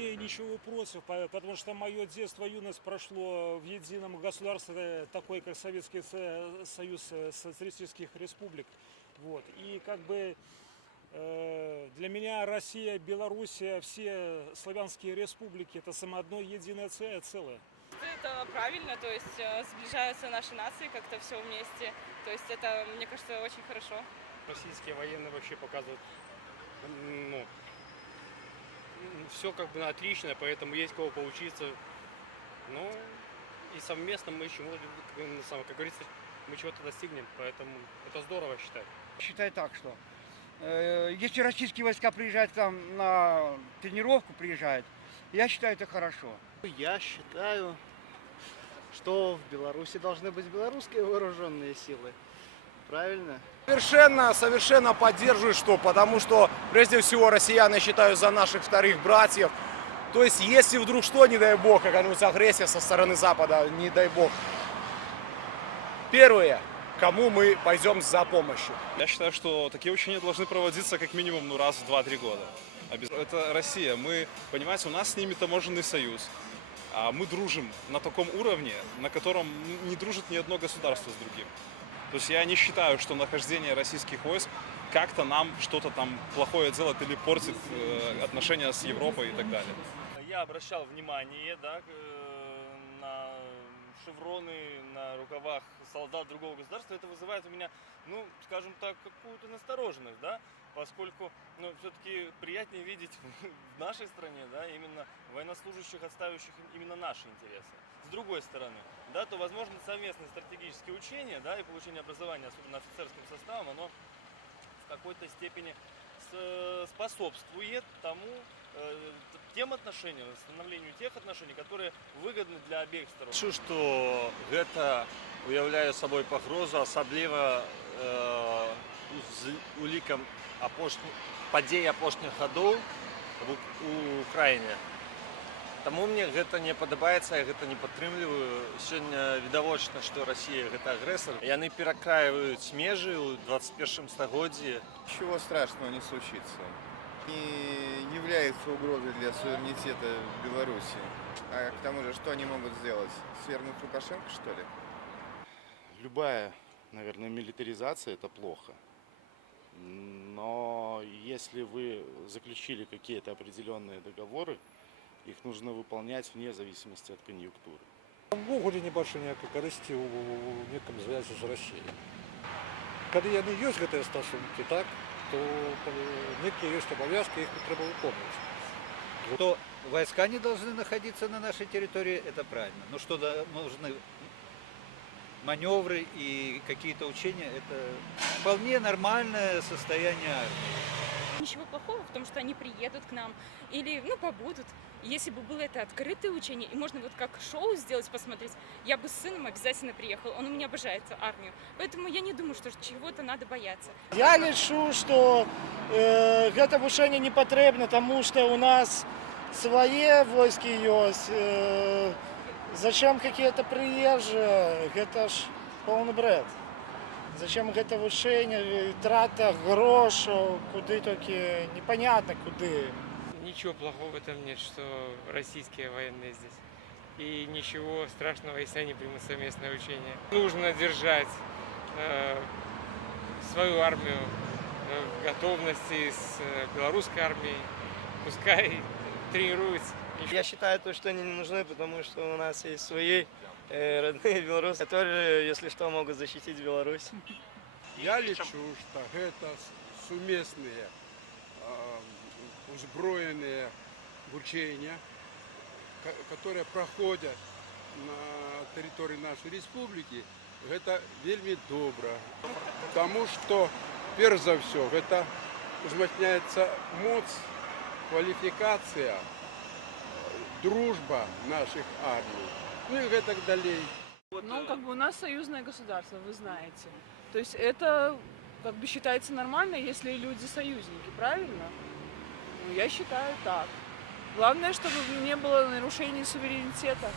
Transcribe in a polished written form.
имею ничего против, потому что мое детство, юность прошло в едином государстве, такой как Советский Союз Социалистических Республик. Вот. И как бы для меня Россия, Белоруссия, все славянские республики — это само одно единое целое. Это правильно, то есть сближаются наши нации как-то все вместе. То есть это, мне кажется, очень хорошо. Российские военные вообще показывают, ну, все как бы отлично, поэтому есть кого поучиться. Ну, и совместно мы еще, как говорится, мы чего-то достигнем, поэтому это здорово, считаю. Считаю так, что если российские войска приезжают к нам на тренировку, я считаю, это хорошо. Я считаю, что в Беларуси должны быть белорусские вооруженные силы. Правильно? Совершенно поддерживаю, потому что, прежде всего, россияне считают за наших вторых братьев. То есть, если вдруг что, не дай бог, какая-нибудь агрессия со стороны Запада, не дай бог, первые, кому мы пойдем за помощью. Я считаю, что такие учения должны проводиться как минимум раз в 2-3 года. Это Россия. Мы, понимаете, у нас с ними таможенный союз. А мы дружим на таком уровне, на котором не дружит ни одно государство с другим. То есть я не считаю, что нахождение российских войск как-то нам что-то там плохое делает или портит отношения с Европой и так далее. Я обращал внимание, да, на шевроны на рукавах солдат другого государства. Это вызывает у меня, ну, скажем так, какую-то настороженность, да, поскольку, ну, все-таки приятнее видеть в нашей стране, да, именно военнослужащих, отстаивающих именно наши интересы. С другой стороны, да, то, возможно, совместные стратегические учения, да, и получение образования, особенно офицерским составом, оно в какой-то степени способствует тому, тем отношениям, становлению тех отношений, которые выгодны для обеих сторон. Лічу, што гэта уяўляе сабой пагрозу, асабліва з улікам падзей апошніх гадоў у краіне. Таму мне гэта не падабаецца, я гэта не падтрымліваю. Сёння відавочна, што Расія гэта агрэсар. Яны перакраиваюць межы ў 21 стагоддзі. Ничего страшного не случится. Не является угрозой для суверенитета Беларуси. А к тому же, что они могут сделать? Свергнуть Лукашенко, что ли? Любая, наверное, милитаризация – это плохо. Но если вы заключили какие-то определенные договоры, их нужно выполнять вне зависимости от конъюнктуры. Увогуле не бачу ніякої користі у некім зв'язку з Росією. Коли яны ёсць гэтыя стасункі, так, то некие есть обовязки, их треба выполнять. Что войска не должны находиться на нашей территории, это правильно. Но что нужны маневры и какие-то учения, это вполне нормальное состояние армии. Ничего плохого в том, что они приедут к нам или, ну, побудут. Если бы было это открытое учение, и можно вот как шоу сделать, посмотреть, я бы с сыном обязательно приехала. Он у меня обожает армию. Поэтому я не думаю, что чего-то надо бояться. Я лічу, что гэта вучэнне не патрэбна, потому что у нас свои войски есть. Зачем какие-то приезжие? Это ж полный бред. Зачем гэта вучэнне, трата грошаў, куды толькі непонятно куды. Ничего плохого в этом нет, что российские военные здесь. И ничего страшного, если они примут совместное учение. Нужно держать свою армию в готовности с белорусской армией. Пускай тренируются. Я считаю, что они не нужны, потому что у нас есть свои родные белорусы, которые, если что, могут защитить Беларусь. Я лечу, что это совместные узброенные учения, которые проходят на территории нашей республики, это вельми добро. Потому что, перш за все, это узмацняется моц, квалификация, дружба наших армий, ну и так далее. Ну, как бы у нас союзное государство, вы знаете. То есть это как бы считается нормально, если люди союзники, правильно? Ну, я считаю так. Главное, чтобы не было нарушений суверенитета.